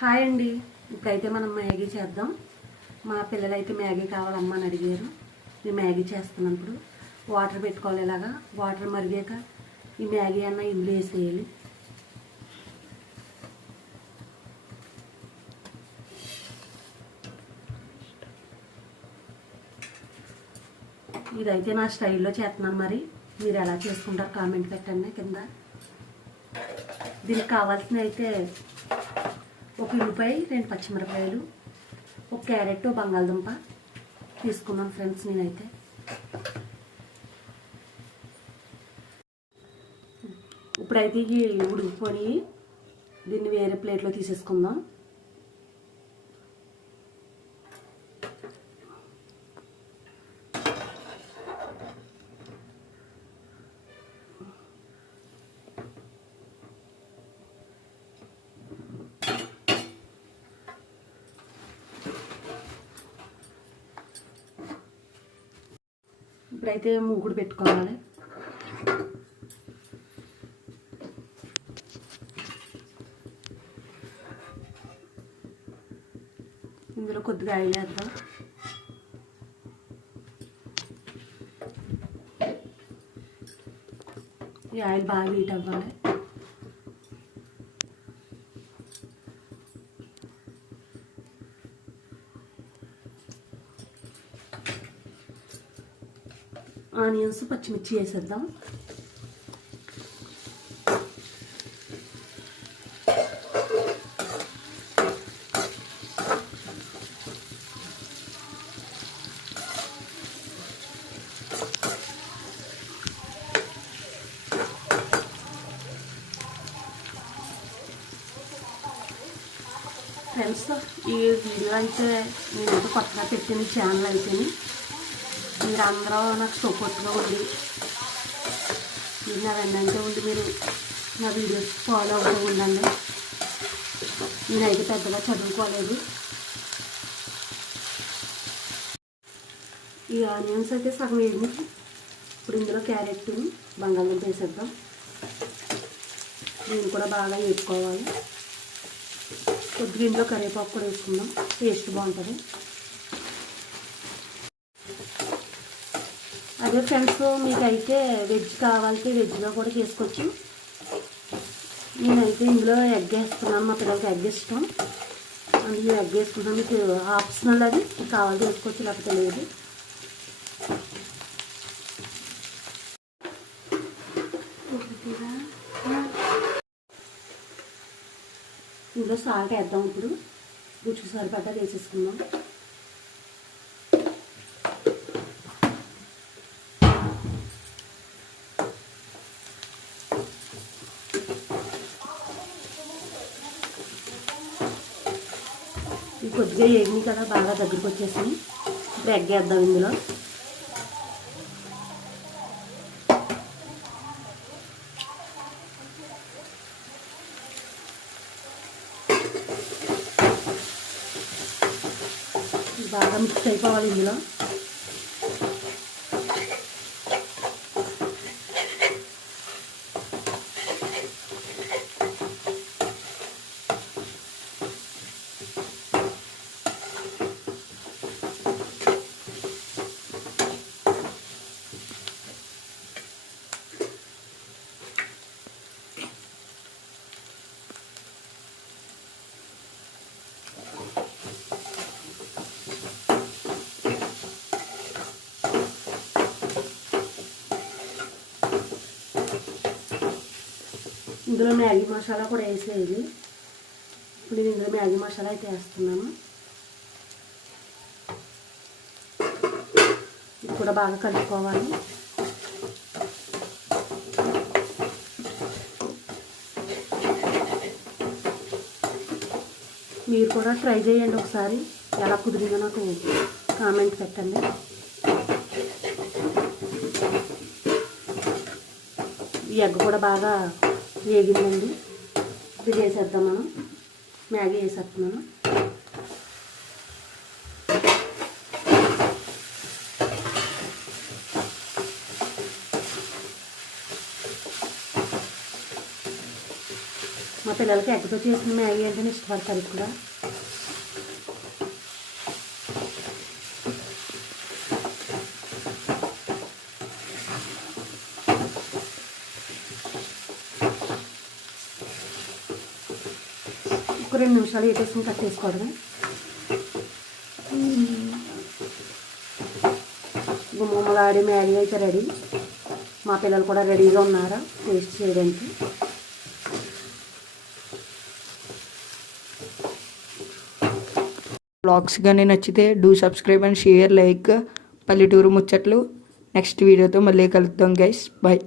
Hi అండి. ఇప్పుడైతే మనం మ్యాగీ చేద్దాం. మా పిల్లలైతే మ్యాగీ కావాలమ్మా అని అడిగారు. నేను మ్యాగీ చేస్తున్నాను. ఇప్పుడు వాటర్ పెట్టుకోవాలి. ఇలాగా వాటర్ మరిగాక ఈ మ్యాగీ అన్న ఇందులో వేసేయాలి. ఇదైతే నా స్టైల్లో చేస్తున్నాను. మరి మీరు ఎలా చేసుకుంటారు కామెంట్ పెట్టండి కింద. దీనికి కావాల్సినవి అయితే ఒక ఉల్లిపాయ, 2 పచ్చిమిరపకాయలు, ఒక క్యారెట్, బంగాళదుంప తీసుకున్నాను ఫ్రెండ్స్. నేనైతే ఇప్పుడైతే ఇవి ఉడికిపోయి దీన్ని వేరే ప్లేట్లో తీసేసుకుందాం. ఇప్పుడైతే మూగుడు పెట్టుకోవాలి. ఇందులో కొద్దిగా ఆయిల్ వేద్దాం. ఈ ఆయిల్ బాగా హీట్ అవ్వాలి. ఆనియన్స్, పచ్చిమిర్చి వేసేద్దాం. ఫ్రెండ్స్, ఈ వీడియో అయితే నేనైతే కొత్తగా పెట్టిన ఛానల్ అయితేని మీరు అందరూ నాకు సపోర్ట్గా ఉండి మీరు నా వెన్నంటే ఉండి మీరు నా వీడియోస్ ఫాలో అవుతూ ఉండండి. నేనైతే పెద్దగా చదువుకోలేదు. ఈ ఆనియన్స్ అయితే సగం వేగి ఇప్పుడు ఇందులో క్యారెట్ని, బంగాళదుంప వేసేద్దాం. దీన్ని కూడా బాగా వేసుకోవాలి. కొద్దిగా ఇందులో కరివేపాకు కూడా వేసుకుందాం. టేస్ట్ బాగుంటుంది. అదే ఫ్రెండ్స్, మీకైతే వెజ్ కావాలంటే వెజ్లో కూడా చేసుకోవచ్చు. నేనైతే ఇందులో ఎగ్ వేస్తున్నాను. మా పిల్లలకి ఎగ్ ఇష్టం, అందులో ఎగ్ వేసుకుంటాను. మీకు ఆప్షనల్, అది కావాలి వేసుకోవచ్చు, లేకపోతే లేదు. ఇందులో సాల్ట్ వేద్దాం. ఇప్పుడు రుచికి సరిపడ్డా వేసేసుకుందాం. కొద్దిగా వేగినాయి కదా, బాగా దగ్గరికి వచ్చేసి ఇప్పుడు ఎగ్ వేద్దాం ఇందులో. బాగా మిక్స్ అయిపోవాలి ఇందులో. ఇందులో మ్యాగీ మసాలా కూడా వేసేది. ఇప్పుడు నేను ఇందులో మ్యాగీ మసాలా అయితే వేస్తున్నాను. ఇది కూడా బాగా కలుపుకోవాలి. మీరు కూడా ట్రై చేయండి ఒకసారి. ఎలా కుదిరిందో నాకు కామెంట్ పెట్టండి. ఈ ఎగ్ కూడా బాగా వేగిందండి. ఇది వేసేద్దాం. మనం మ్యాగీ వేసేస్తున్నాను. మా పిల్లలకి ఎగ్గతో చేసిన మ్యాగీ అంటేనే ఇష్టపడతారు ఇక్కడ. ఒక 2 నిమిషాలు వేసేసుకుని కట్టేసుకోవడమే. గుమ్మలాడి మ్యాగీ అయితే రెడీ. మా పిల్లలు కూడా రెడీగా ఉన్నారా టేస్ట్ చేయడానికి. బ్లాగ్స్ కానీ నచ్చితే do subscribe and share, like. పల్లెటూరు ముచ్చట్లు నెక్స్ట్ వీడియోతో మళ్ళీ కలుద్దాం గైస్. బాయ్.